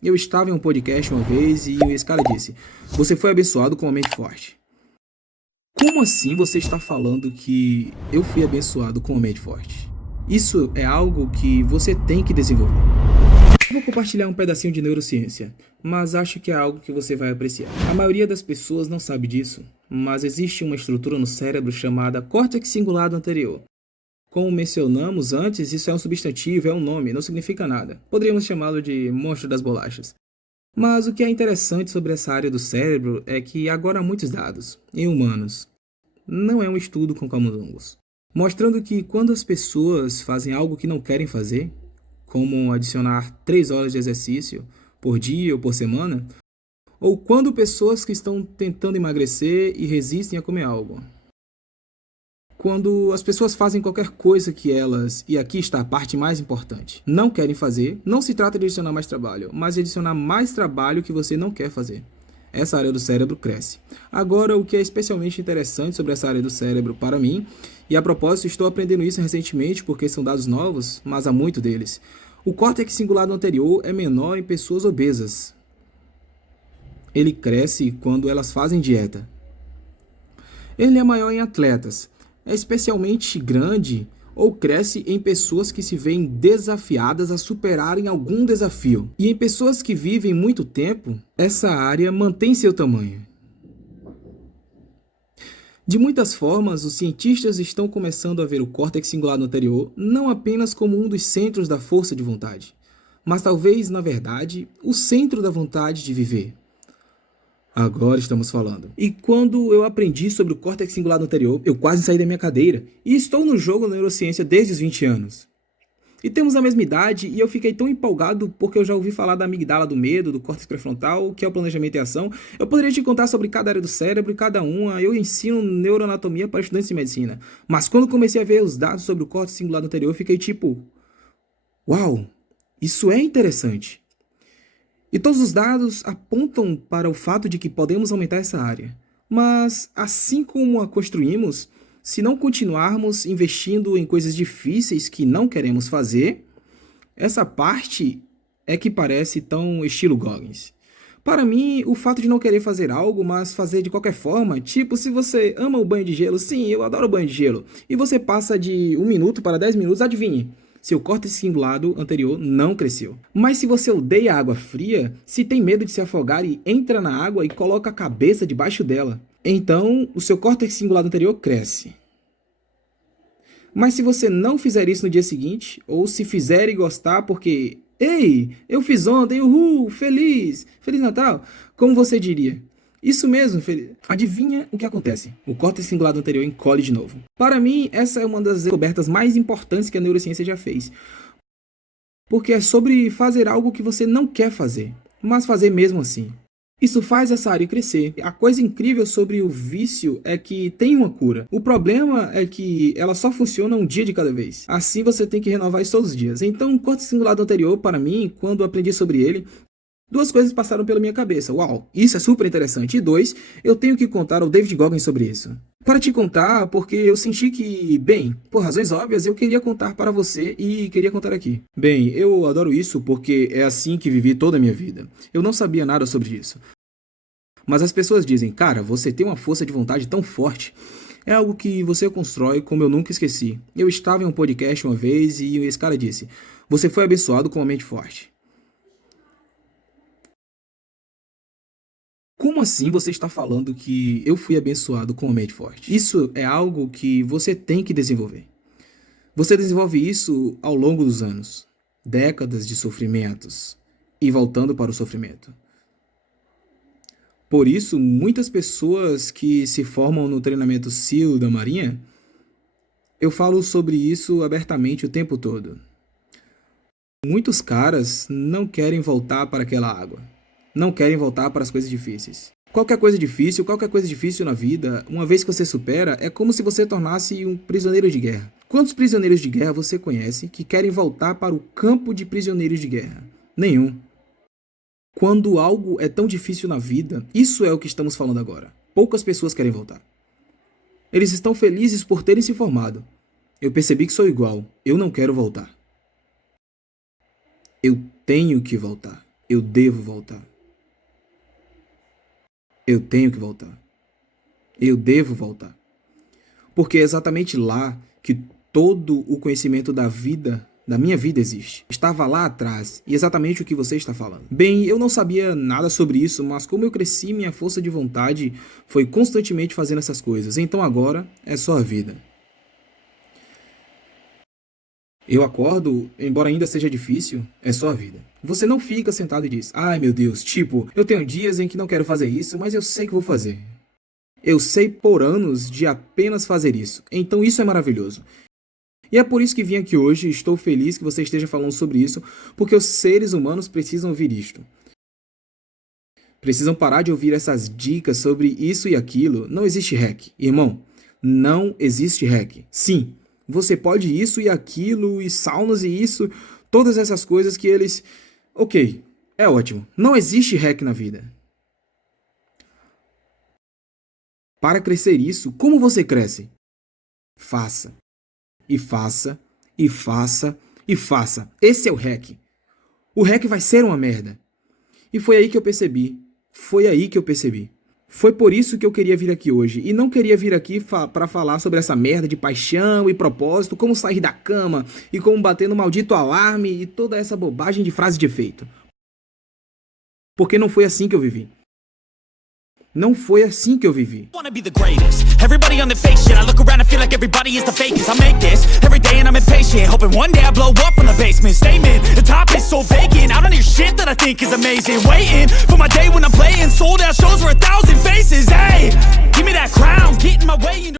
Eu estava em um podcast uma vez e esse cara disse: Você foi abençoado com uma mente forte. Como assim você está falando que eu fui abençoado com uma mente forte? Isso é algo que você tem que desenvolver. Eu vou compartilhar um pedacinho de neurociência, mas acho que é algo que você vai apreciar. A maioria das pessoas não sabe disso, mas existe uma estrutura no cérebro chamada córtex cingulado anterior. Como mencionamos antes, isso é um substantivo, é um nome, não significa nada. Poderíamos chamá-lo de monstro das bolachas. Mas o que é interessante sobre essa área do cérebro é que agora há muitos dados, em humanos. Não é um estudo com camundongos. Mostrando que quando as pessoas fazem algo que não querem fazer, como adicionar 3 horas de exercício por dia ou por semana, ou quando pessoas que estão tentando emagrecer e resistem a comer algo. Quando as pessoas fazem qualquer coisa que elas, e aqui está a parte mais importante, não querem fazer, não se trata de adicionar mais trabalho, mas de adicionar mais trabalho que você não quer fazer. Essa área do cérebro cresce. Agora, o que é especialmente interessante sobre essa área do cérebro para mim, e a propósito, estou aprendendo isso recentemente porque são dados novos, mas há muito deles. O córtex cingulado anterior é menor em pessoas obesas. Ele cresce quando elas fazem dieta. Ele é maior em atletas. É especialmente grande ou cresce em pessoas que se veem desafiadas a superarem algum desafio. E em pessoas que vivem muito tempo, essa área mantém seu tamanho. De muitas formas, os cientistas estão começando a ver o córtex cingulado anterior não apenas como um dos centros da força de vontade, mas talvez, na verdade, o centro da vontade de viver. Agora estamos falando. E quando eu aprendi sobre o córtex cingulado anterior, eu quase saí da minha cadeira. E estou no jogo da neurociência desde os 20 anos. E temos a mesma idade e eu fiquei tão empolgado porque eu já ouvi falar da amigdala do medo, do córtex pré-frontal, que é o planejamento e ação. Eu poderia te contar sobre cada área do cérebro e cada uma. Eu ensino neuroanatomia para estudantes de medicina. Mas quando comecei a ver os dados sobre o córtex cingulado anterior, eu fiquei tipo... Uau, isso é interessante. E todos os dados apontam para o fato de que podemos aumentar essa área. Mas, assim como a construímos, se não continuarmos investindo em coisas difíceis que não queremos fazer, essa parte é que parece tão estilo Goggins. Para mim, o fato de não querer fazer algo, mas fazer de qualquer forma, tipo, se você ama o banho de gelo, sim, eu adoro o banho de gelo, e você passa de 1 minuto para 10 minutos, adivinhe, seu córtex cingulado anterior não cresceu. Mas se você odeia água fria, se tem medo de se afogar e entra na água e coloca a cabeça debaixo dela, então o seu córtex cingulado anterior cresce. Mas se você não fizer isso no dia seguinte, ou se fizer e gostar porque, ei, eu fiz ontem, uhul, feliz, Feliz Natal, como você diria? Isso mesmo, adivinha o que acontece? O córtex cingulado anterior encolhe de novo. Para mim, essa é uma das descobertas mais importantes que a neurociência já fez. Porque é sobre fazer algo que você não quer fazer, mas fazer mesmo assim. Isso faz essa área crescer. A coisa incrível sobre o vício é que tem uma cura. O problema é que ela só funciona um dia de cada vez. Assim você tem que renovar isso todos os dias. Então, o córtex cingulado anterior, para mim, quando aprendi sobre ele, duas coisas passaram pela minha cabeça. Uau, isso é super interessante. E dois, eu tenho que contar ao David Goggins sobre isso. Para te contar, porque eu senti que, bem, por razões óbvias, eu queria contar para você e queria contar aqui. Bem, eu adoro isso porque é assim que vivi toda a minha vida. Eu não sabia nada sobre isso. Mas as pessoas dizem, cara, você tem uma força de vontade tão forte. É algo que você constrói, como eu nunca esqueci. Eu estava em um podcast uma vez e esse cara disse, você foi abençoado com uma mente forte. Como assim você está falando que eu fui abençoado com uma mente forte? Isso é algo que você tem que desenvolver. Você desenvolve isso ao longo dos anos, décadas de sofrimentos e voltando para o sofrimento. Por isso, muitas pessoas que se formam no treinamento SEAL da Marinha, eu falo sobre isso abertamente o tempo todo. Muitos caras não querem voltar para aquela água. Não querem voltar para as coisas difíceis. Qualquer coisa difícil na vida, uma vez que você supera, é como se você tornasse um prisioneiro de guerra. Quantos prisioneiros de guerra você conhece que querem voltar para o campo de prisioneiros de guerra? Nenhum. Quando algo é tão difícil na vida, isso é o que estamos falando agora. Poucas pessoas querem voltar. Eles estão felizes por terem se formado. Eu percebi que sou igual. Eu não quero voltar. Eu tenho que voltar. Eu devo voltar. Eu tenho que voltar. Eu devo voltar. Porque é exatamente lá que todo o conhecimento da minha vida existe. Estava lá atrás, e exatamente o que você está falando. Bem, eu não sabia nada sobre isso, mas como eu cresci, minha força de vontade foi constantemente fazendo essas coisas. Então agora é só a vida. Eu acordo, embora ainda seja difícil, é só a vida. Você não fica sentado e diz, ai meu Deus, tipo, eu tenho dias em que não quero fazer isso, mas eu sei que vou fazer. Eu sei por anos de apenas fazer isso. Então isso é maravilhoso. E é por isso que vim aqui hoje e estou feliz que você esteja falando sobre isso, porque os seres humanos precisam ouvir isto. Precisam parar de ouvir essas dicas sobre isso e aquilo. Não existe hack. Irmão, não existe hack. Sim, você pode isso e aquilo, e saunas e isso, todas essas coisas que eles... Ok, é ótimo. Não existe hack na vida. Para crescer isso, como você cresce? Faça. E faça, e faça, e faça. Esse é o hack. O hack vai ser uma merda. E foi aí que eu percebi. Foi por isso que eu queria vir aqui hoje. E não queria vir aqui para falar sobre essa merda de paixão e propósito, como sair da cama e como bater no maldito alarme e toda essa bobagem de frase de efeito. Porque não foi assim que eu vivi. Não foi assim que eu vivi. Wanna be the greatest. Everybody on the fake shit. I look around and feel like everybody is the fakest. I make this every day and I'm impatient, hoping one day I blow up from the basement. Statement, the top is so vacant. I don't hear shit that I think is amazing. Waiting for my day when I'm playing sold out shows for 1,000 faces. Hey, give me that crown, get in my way.